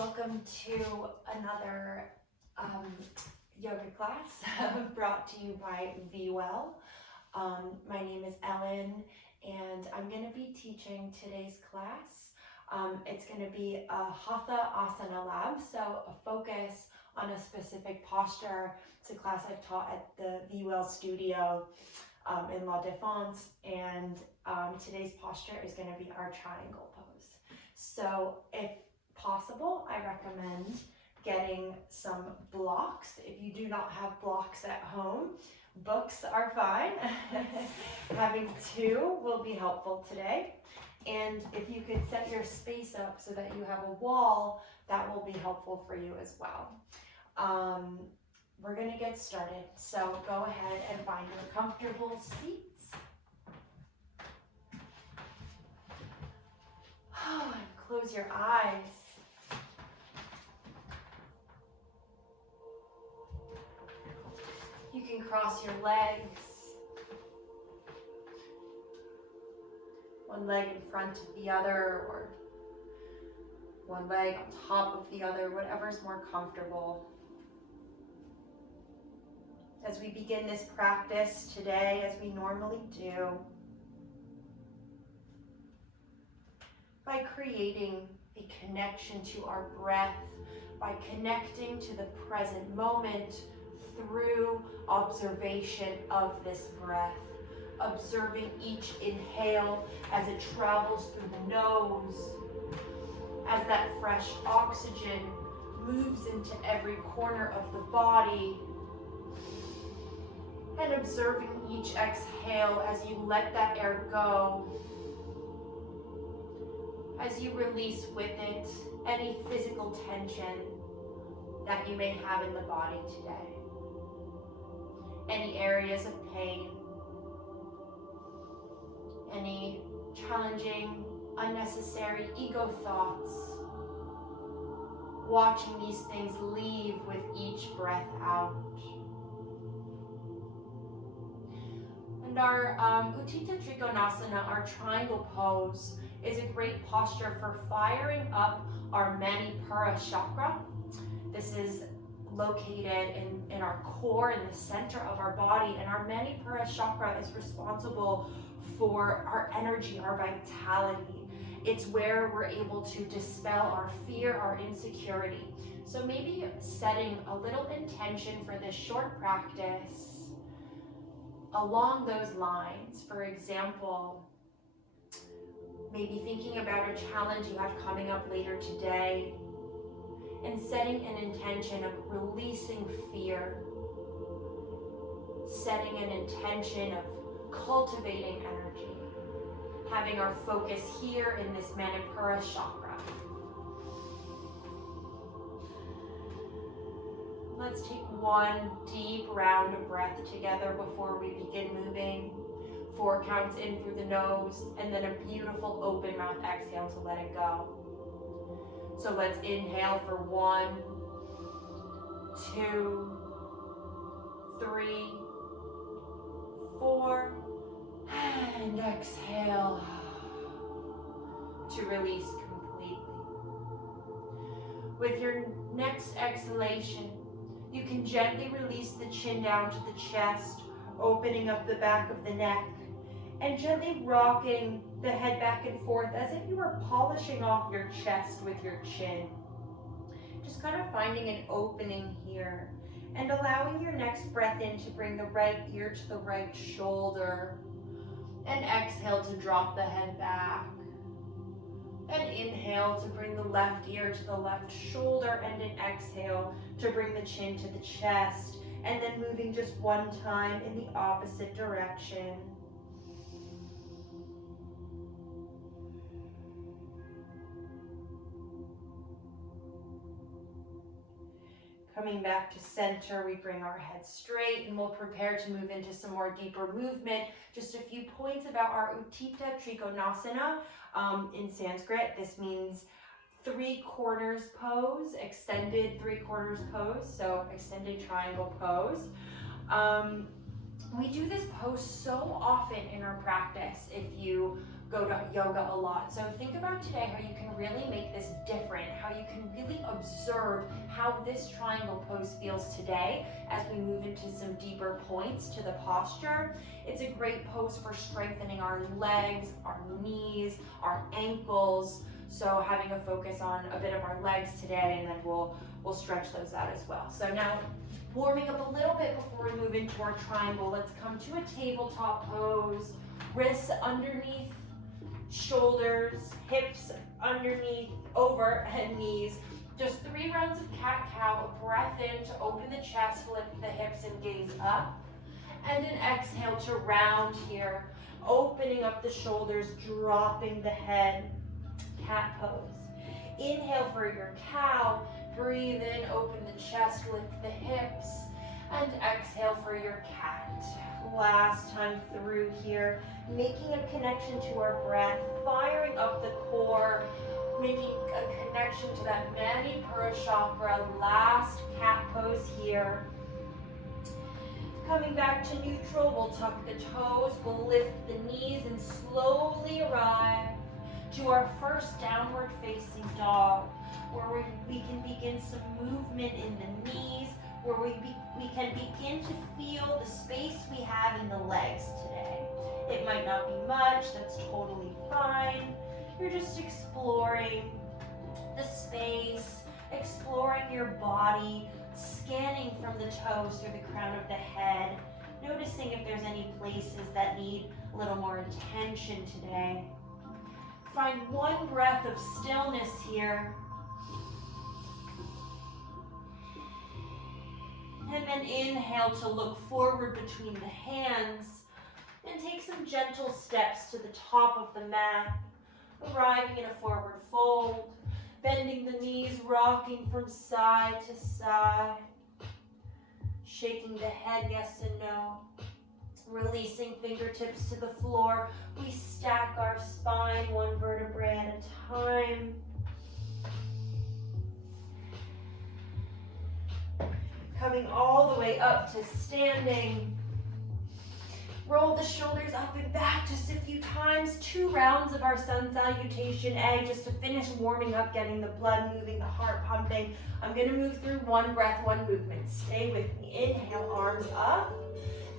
welcome to another yoga class brought to you by viewell. My name is Ellen and I'm going to be teaching today's class. It's going to be a Hatha Asana Lab, so a focus on a specific posture. It's a class I've taught at the viewell studio in La Défense, and today's posture is going to be our triangle pose. So if possible, I recommend getting some blocks. If you do not have blocks at home, books are fine. Having two will be helpful today. And if you could set your space up so that you have a wall, that will be helpful for you as well. We're going to get started. So go ahead and find your comfortable seats. And close your eyes. You can cross your legs. One leg in front of the other, or one leg on top of the other, whatever's more comfortable. As we begin this practice today, as we normally do, by creating a connection to our breath, by connecting to the present moment through observation of this breath, observing each inhale as it travels through the nose, as that fresh oxygen moves into every corner of the body, and observing each exhale as you let that air go, as you release with it any physical tension that you may have in the body today, any areas of pain, any challenging, unnecessary ego thoughts. Watching these things leave with each breath out. And our Utthita Trikonasana, our triangle pose, is a great posture for firing up our Manipura chakra. This is located in our core, in the center of our body, and our Manipura chakra is responsible for our energy, our vitality. It's where we're able to dispel our fear, our insecurity. So maybe setting a little intention for this short practice along those lines. For example, maybe thinking about a challenge you have coming up later today and setting an intention of releasing fear, setting an intention of cultivating energy, having our focus here in this Manipura chakra. Let's take one deep round of breath together before we begin moving. 4 counts in through the nose, and then a beautiful open mouth exhale to let it go. So let's inhale for 1, 2, 3, 4, and exhale to release completely. With your next exhalation, you can gently release the chin down to the chest, opening up the back of the neck, and gently rocking the head back and forth as if you were polishing off your chest with your chin. Just kind of finding an opening here and allowing your next breath in to bring the right ear to the right shoulder, and exhale to drop the head back, and inhale to bring the left ear to the left shoulder, and an exhale to bring the chin to the chest, and then moving just one time in the opposite direction. Coming back to center, we bring our head straight and we'll prepare to move into some more deeper movement. Just a few points about our Utthita Trikonasana. In Sanskrit, this means 3 corners pose, extended 3 corners pose, so extended triangle pose. We do this pose so often in our practice if you go to yoga a lot. So think about today how you can really make this different, how you can really observe how this triangle pose feels today as we move into some deeper points to the posture. It's a great pose for strengthening our legs, our knees, our ankles. So having a focus on a bit of our legs today, and then we'll stretch those out as well. So now warming up a little bit before we move into our triangle, let's come to a tabletop pose. Wrists underneath, shoulders, hips underneath, over, and knees. Just 3 rounds of cat-cow. A breath in to open the chest, lift the hips and gaze up. And an exhale to round here, opening up the shoulders, dropping the head, cat pose. Inhale for your cow. Breathe in, open the chest, lift the hips, and exhale for your cat. Last time through here, making a connection to our breath, firing up the core, making a connection to that Manipura chakra. Last cat pose here. Coming back to neutral, we'll tuck the toes, we'll lift the knees and slowly arrive to our first downward facing dog, where we can begin some movement in the knees, where we can begin to feel the space we have in the legs today. It might not be much, that's totally fine. You're just exploring the space, exploring your body, scanning from the toes through the crown of the head, noticing if there's any places that need a little more attention today. Find one breath of stillness here. And then inhale to look forward between the hands and take some gentle steps to the top of the mat, arriving in a forward fold, bending the knees, rocking from side to side, shaking the head yes and no, releasing fingertips to the floor. We stack our spine 1 vertebrae at a time. Coming all the way up to standing. Roll the shoulders up and back just a few times. 2 rounds of our sun salutation A just to finish warming up, getting the blood moving, the heart pumping. I'm going to move through 1 breath, 1 movement. Stay with me. Inhale, arms up.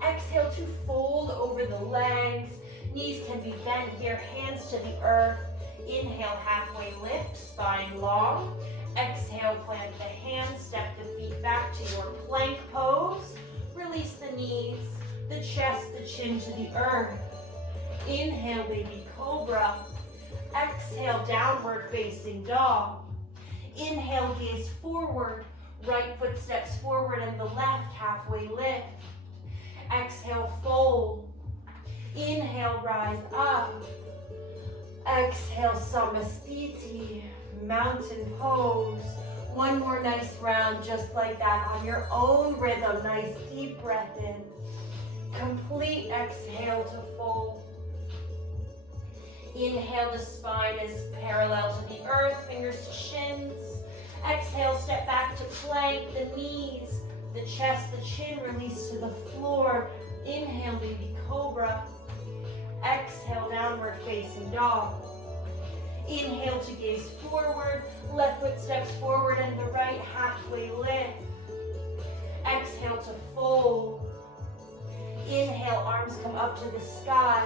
Exhale to fold over the legs. Knees can be bent here, hands to the earth. Inhale, halfway lift, spine long. Exhale, plant the hands, step the feet back to your plank pose. Release the knees, the chest, the chin to the earth. Inhale, baby cobra. Exhale, downward facing dog. Inhale, gaze forward. Right foot steps forward and the left, halfway lift. Exhale, fold. Inhale, rise up. Exhale, Samasthiti, mountain pose. 1 more nice round just like that on your own rhythm. Nice deep breath in. Complete exhale to fold. Inhale, the spine is parallel to the earth, fingers to shins. Exhale, step back to plank, the knees, the chest, the chin release to the floor. Inhale, baby cobra. Exhale, downward facing dog. Inhale to gaze forward, left foot steps forward and the right halfway lift. Exhale to fold. Inhale, arms come up to the sky.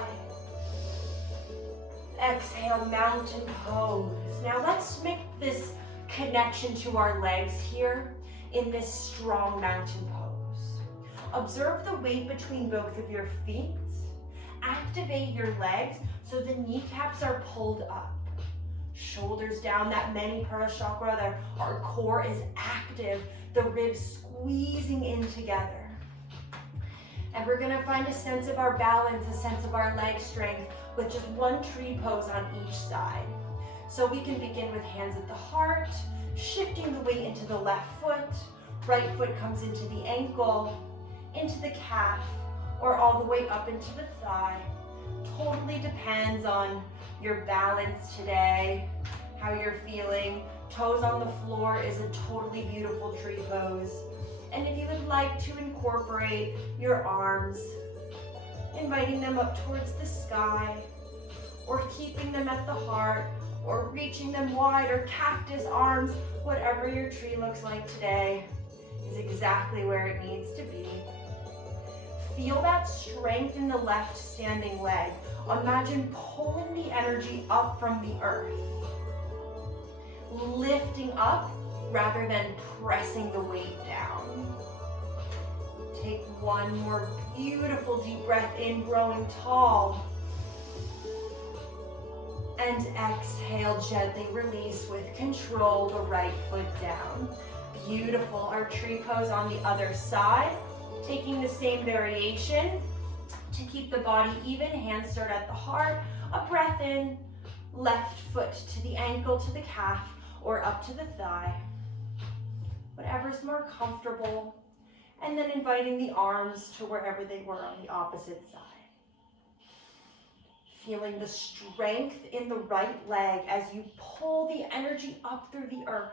Exhale, mountain pose. Now let's make this connection to our legs here in this strong mountain pose. Observe the weight between both of your feet. Activate your legs so the kneecaps are pulled up. Shoulders down, that Manipura chakra, our core is active. The ribs squeezing in together. And we're gonna find a sense of our balance, a sense of our leg strength with just 1 tree pose on each side. So we can begin with hands at the heart, shifting the weight into the left foot. Right foot comes into the ankle, into the calf, or all the way up into the thigh. Totally depends on your balance today, how you're feeling. Toes on the floor is a totally beautiful tree pose. And if you would like to incorporate your arms inviting them up towards the sky, or keeping them at the heart, or reaching them wide, or cactus arms. Whatever your tree looks like today is exactly where it needs to be. Feel that strength in the left standing leg. Imagine pulling the energy up from the earth. Lifting up rather than pressing the weight down. Take one more beautiful deep breath in, growing tall. And exhale, gently release with control the right foot down. Beautiful. Our tree pose on the other side. Taking the same variation to keep the body even, hands start at the heart. A breath in, left foot to the ankle, to the calf, or up to the thigh. Whatever's more comfortable. And then inviting the arms to wherever they were on the opposite side. Feeling the strength in the right leg as you pull the energy up through the earth.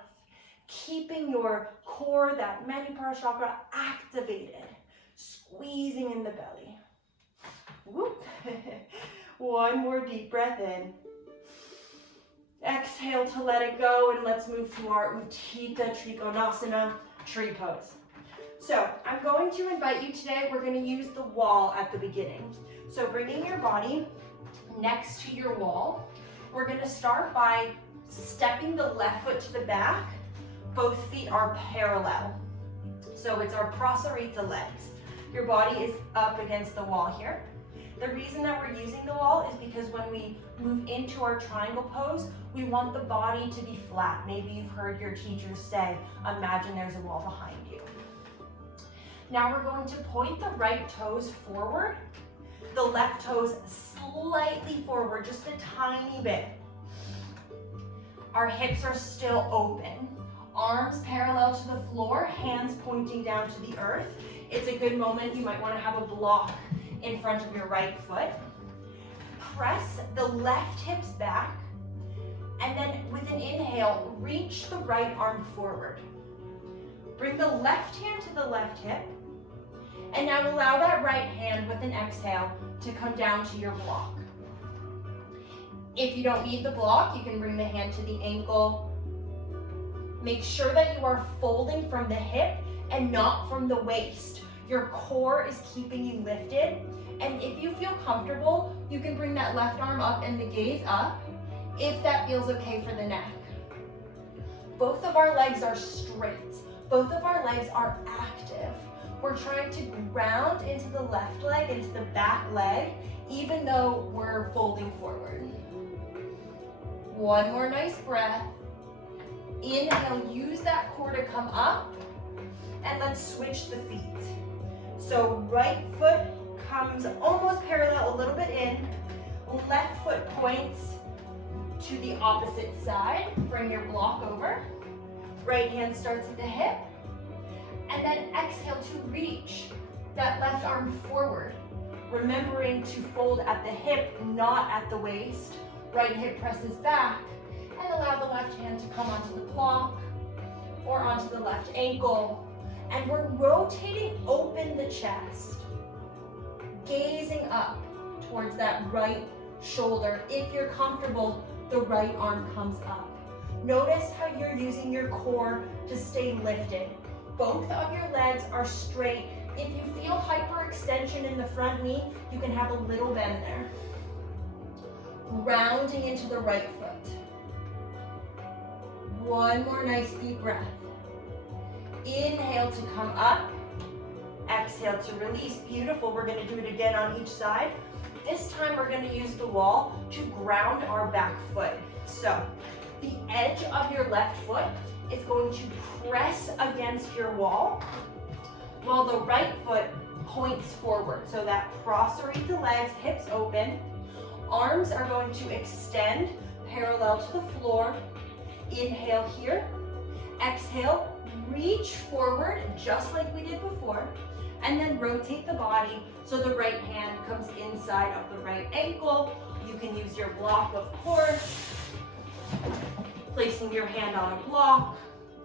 Keeping your core, that Manipura chakra, activated. Squeezing in the belly. Whoop. One more deep breath in. Exhale to let it go, and let's move to our Utthita Trikonasana tree pose. So I'm going to invite you today, we're going to use the wall at the beginning. So bringing your body next to your wall, we're going to start by stepping the left foot to the back. Both feet are parallel. So it's our prasarita legs. Your body is up against the wall here. The reason that we're using the wall is because when we move into our triangle pose, we want the body to be flat. Maybe you've heard your teachers say, imagine there's a wall behind you. Now we're going to point the right toes forward, the left toes slightly forward, just a tiny bit. Our hips are still open. Arms parallel to the floor, hands pointing down to the earth. It's a good moment. You might want to have a block in front of your right foot. Press the left hips back, and then with an inhale, reach the right arm forward. Bring the left hand to the left hip, and now allow that right hand with an exhale to come down to your block. If you don't need the block, you can bring the hand to the ankle. Make sure that you are folding from the hip and not from the waist. Your core is keeping you lifted. And if you feel comfortable, you can bring that left arm up and the gaze up, if that feels okay for the neck. Both of our legs are straight. Both of our legs are active. We're trying to ground into the left leg, into the back leg, even though we're folding forward. One more nice breath. Inhale, use that core to come up, and let's switch the feet. So right foot comes almost parallel, a little bit in. Left foot points to the opposite side. Bring your block over. Right hand starts at the hip. And then exhale to reach that left arm forward. Remembering to fold at the hip, not at the waist. Right hip presses back. And allow the left hand to come onto the block or onto the left ankle. And we're rotating open the chest. Gazing up towards that right shoulder. If you're comfortable, the right arm comes up. Notice how you're using your core to stay lifted. Both of your legs are straight. If you feel hyperextension in the front knee, you can have a little bend there. Rounding into the right foot. One more nice deep breath. Inhale to come up. Exhale to release. Beautiful. We're going to do it again on each side. This time we're going to use the wall to ground our back foot. So the edge of your left foot is going to press against your wall while the right foot points forward. So that prasarita legs, hips open. Arms are going to extend parallel to the floor. Inhale here. Exhale, reach forward just like we did before. And then rotate the body so the right hand comes inside of the right ankle. You can use your block, of course. Placing your hand on a block.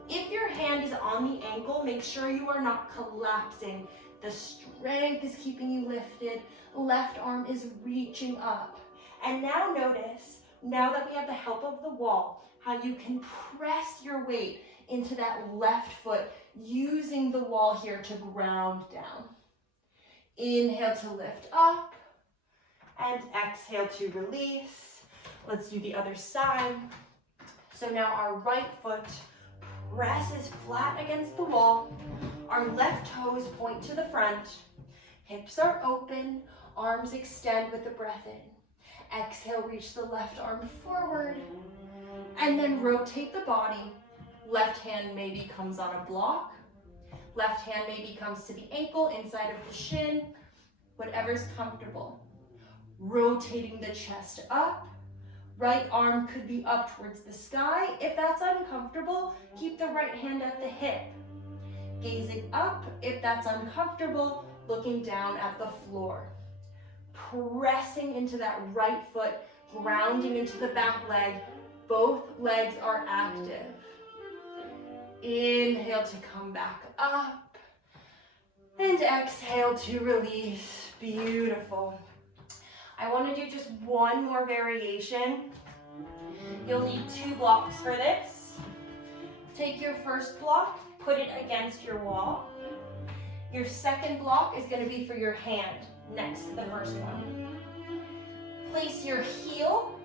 If your hand is on the ankle, make sure you are not collapsing The strength is keeping you lifted. Left arm is reaching up. And now notice, now that we have the help of the wall, how you can press your weight into that left foot, using the wall here to ground down. Inhale to lift up, and exhale to release. Let's do the other side. So now our right foot presses flat against the wall. Our left toes point to the front. Hips are open, arms extend with the breath in. Exhale, reach the left arm forward, and then rotate the body. Left hand maybe comes on a block. Left hand maybe comes to the ankle, inside of the shin, whatever's comfortable. Rotating the chest up. Right arm could be up towards the sky. If that's uncomfortable, keep the right hand at the hip. Gazing up, if that's uncomfortable, looking down at the floor. Pressing into that right foot, grounding into the back leg. Both legs are active. Inhale to come back up. And exhale to release. Beautiful. I want to do just one more variation. You'll need 2 blocks for this. Take your first block, put it against your wall. Your second block is going to be for your hand next to the first one. Place your heel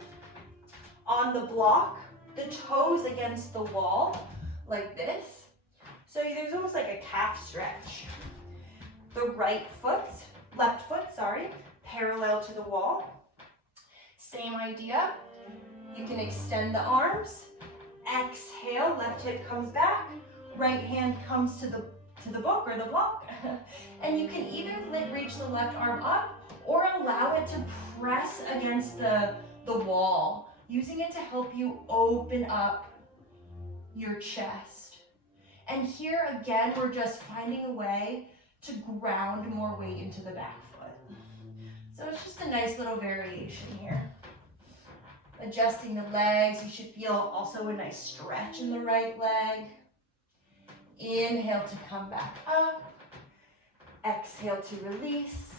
on the block, the toes against the wall, like this. So there's almost like a calf stretch. The left foot, parallel to the wall. Same idea. You can extend the arms. Exhale, left hip comes back. Right hand comes to the book or the block. And you can either reach the left arm up or allow it to press against the wall, using it to help you open up your chest. And here again, we're just finding a way to ground more weight into the back foot. So it's just a nice little variation here. Adjusting the legs, you should feel also a nice stretch in the right leg. Inhale to come back up. Exhale to release.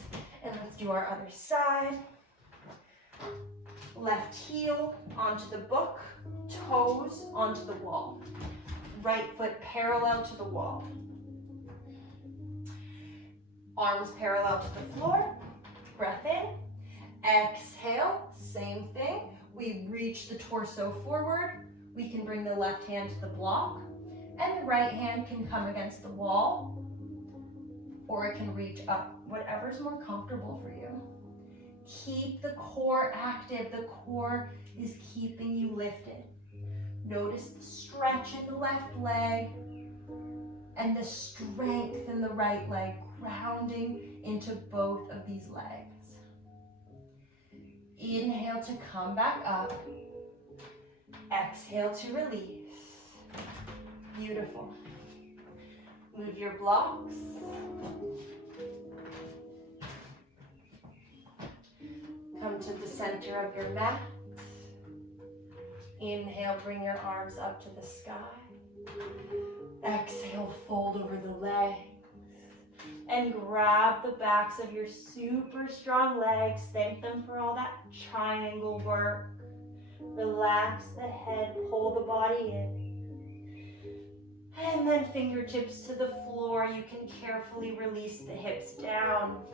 And let's do our other side. Left heel onto the book, toes onto the wall. Right foot parallel to the wall. Arms parallel to the floor. Breath in. Exhale, same thing. We reach the torso forward. We can bring the left hand to the block, and the right hand can come against the wall, or it can reach up, whatever's more comfortable for you. Keep the core active. The core is keeping you lifted. Notice the stretch in the left leg and the strength in the right leg, grounding into both of these legs. Inhale to come back up. Exhale to release. Beautiful. Move your blocks. Come to the center of your mat. Inhale, bring your arms up to the sky. Exhale, fold over the legs. And grab the backs of your super strong legs. Thank them for all that triangle work. Relax the head, pull the body in. And then fingertips to the floor. You can carefully release the hips down.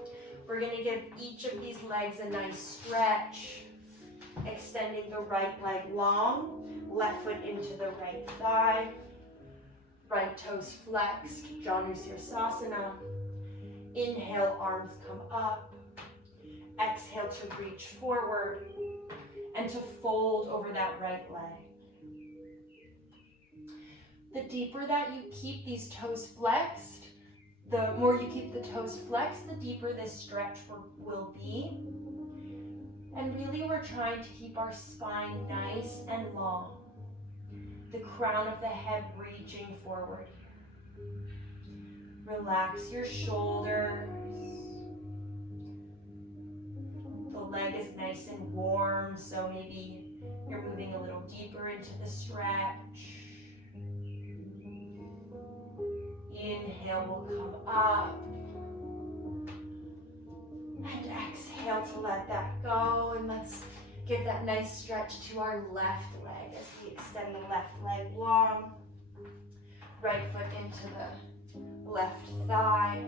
We're going to give each of these legs a nice stretch. Extending the right leg long, left foot into the right thigh. Right toes flexed, Utthita. Inhale, arms come up. Exhale to reach forward and to fold over that right leg. The deeper that you keep these toes flexed, the more you keep the toes flexed, the deeper this stretch will be. And really we're trying to keep our spine nice and long. The crown of the head reaching forward. Relax your shoulders. The leg is nice and warm, so maybe you're moving a little deeper into the stretch. Inhale will come up. And exhale to let that go. And let's give that nice stretch to our left leg as we extend the left leg long. Right foot into the left thigh.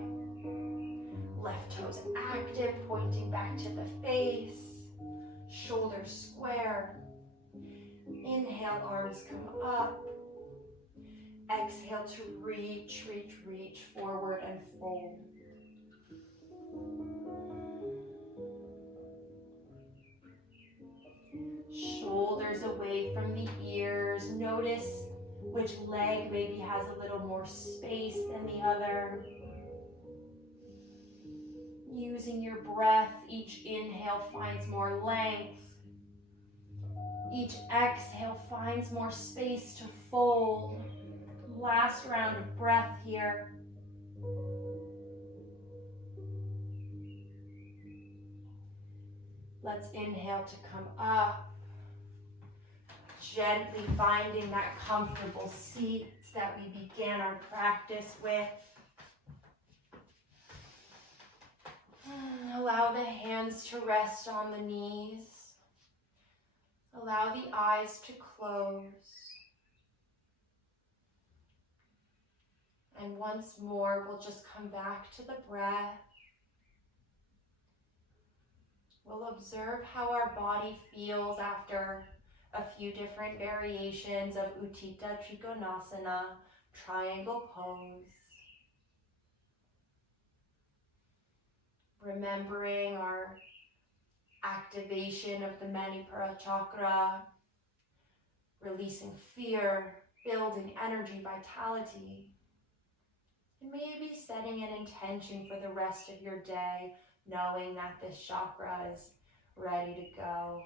Left toes active, pointing back to the face. Shoulders square. Inhale, arms come up. Exhale to reach, reach, reach forward and fold. Shoulders away from the ears. Notice which leg maybe has a little more space than the other. Using your breath, each inhale finds more length. Each exhale finds more space to fold. Last round of breath here. Let's inhale to come up. Gently finding that comfortable seat that we began our practice with. Allow the hands to rest on the knees. Allow the eyes to close. And once more, we'll just come back to the breath. We'll observe how our body feels after a few different variations of Utthita, Trikonasana, triangle pose. Remembering our activation of the Manipura chakra, releasing fear, building energy, vitality. And maybe setting an intention for the rest of your day, knowing that this chakra is ready to go.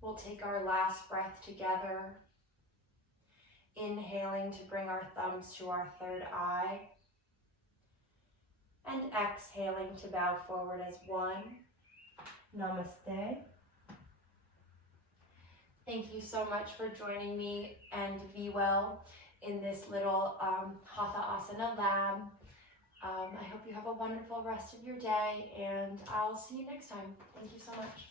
We'll take our last breath together. Inhaling to bring our thumbs to our third eye. And exhaling to bow forward as one. Namaste. Thank you so much for joining me and viewell in this little Hatha Asana Lab. I hope you have a wonderful rest of your day, and I'll see you next time. Thank you so much.